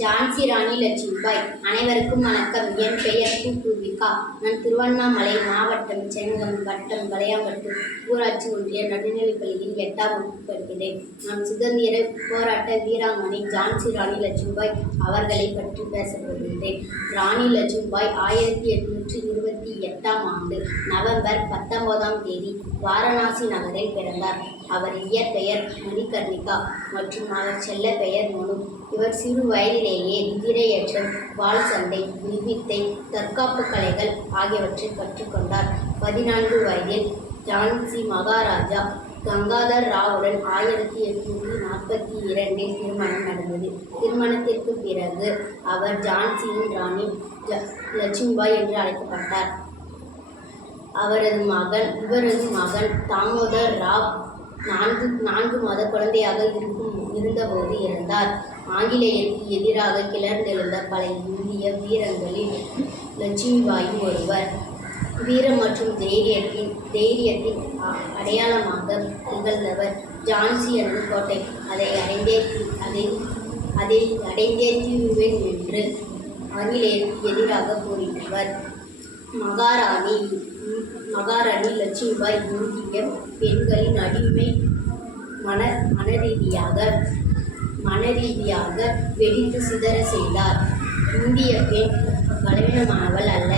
ஜான்சி ராணி லட்சுமிபாய். அனைவருக்கும் வணக்கம். என் பெயர் பூர்விகா. நான் திருவண்ணாமலை மாவட்டம் செங்கம் வட்டம் வளையாம்பட்டு ஊராட்சி ஒன்றிய நடுநிலைப்பள்ளியில் 8ஆம் வகுப்பு படிக்கிறேன். நான் சுதந்திர போராட்ட வீராங்கனை ஜான்சி ராணி லட்சுமிபாய் அவர்களை பற்றி பேசப் போகின்றேன். ராணி லட்சுமிபாய் 1828ஆம் ஆண்டு நவம்பர் 19ஆம் தேதி வாரணாசி நகரில் பிறந்தார். அவர் இயற்பெயர் மணிகர்ணிகா மற்றும் அவர் செல்ல பெயர் மனு. இவர் சிறு வயதிலேயே குதிரையேற்றம், வாள் சண்டை, வில்வித்தை, தற்காப்பு கலைகள் ஆகியவற்றை கற்றுக்கொண்டார். 14 வயதில் ஜான்சி மகாராஜா கங்காதர் ராவுடன் 1842இல் திருமணம் நடந்தது. திருமணத்திற்கு பிறகு அவர் ஜான்சியின் ராணி லட்சுமிபாய் என்று அழைக்கப்பட்டார். இவரது மகன் தாமோதர் ராவ் 4 மாத குழந்தையாக இருந்தபோது இறந்தார். ஆங்கிலேயருக்கு எதிராக கிளர்ந்தெழுந்த பல இந்திய வீரங்களில் லட்சுமிபாயும் ஒருவர். வீரம் மற்றும் தைரியத்தின் அடையாளமாக திகழ்ந்தவர். ஜான்சி எனது கோட்டை, அதை அடைந்தே தீருவேன் என்று ஆங்கிலேயருக்கு எதிராக போரிட்டவர். மகாராணி லட்சுமிபாய் இந்திய பெண்களின் அடிமை மனரீதியாக வெடித்து சிதற செய்தார். இந்திய பெண் பலவீனமானவள் அல்ல,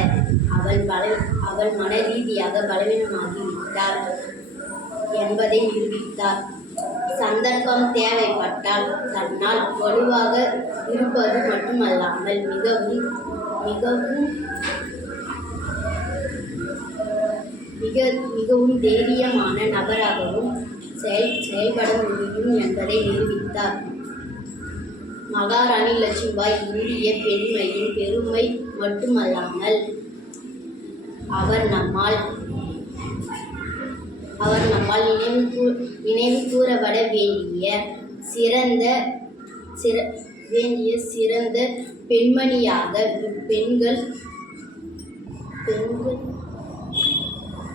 அவள் மனரீதியாக பலவீனமாகிவிட்டாள் என்பதை நிரூபித்தார். சந்தர்ப்பம் தேவைப்பட்டால் தன்னால் வலுவாக இருப்பது மட்டுமல்லாமல் மிகவும் தைரியமான நபராகவும் செயல்பட முடியும் என்பதை நிரூபித்தார். மகாராணி லட்சுமிபாய் இந்திய பெண்மையின் பெருமை மட்டுமல்லாமல் அவர் நம்மால் நினைவு கூறப்பட வேண்டிய சிறந்த பெண்மணியாக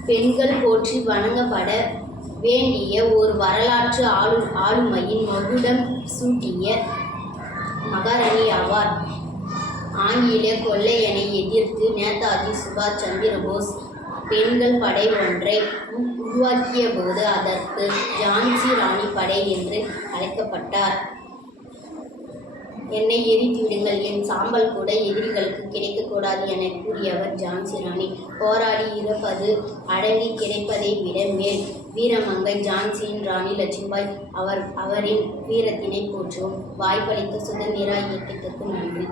பெண்கள் போற்றி வணங்கப்பட வேண்டிய ஒரு வரலாற்று ஆளுமையின் மகுடம் சூட்டிய மகாராணி ஆவார். ஆங்கில கொள்ளையனை எதிர்த்து நேதாஜி சுபாஷ் சந்திர போஸ் பெண்கள் படை ஒன்றை உருவாக்கிய போது அதற்கு ஜான்சி ராணி படை என்று அழைக்கப்பட்டார். என்னை எரித்து விடுங்கள், என் சாம்பல் கூட எதிரிகளுக்கு கிடைக்கக்கூடாது என கூறியவர் ஜான்சி ராணி. போராடி இறப்பது அடங்கி கிடைப்பதை விட மேல் வீரமங்கை ஜான்சியின் ராணி லட்சுமிபாய். அவரின் வீரத்தினை போற்றுவோம். வாய்ப்பளித்த சுதந்திர இயக்கத்திற்கு நன்றி.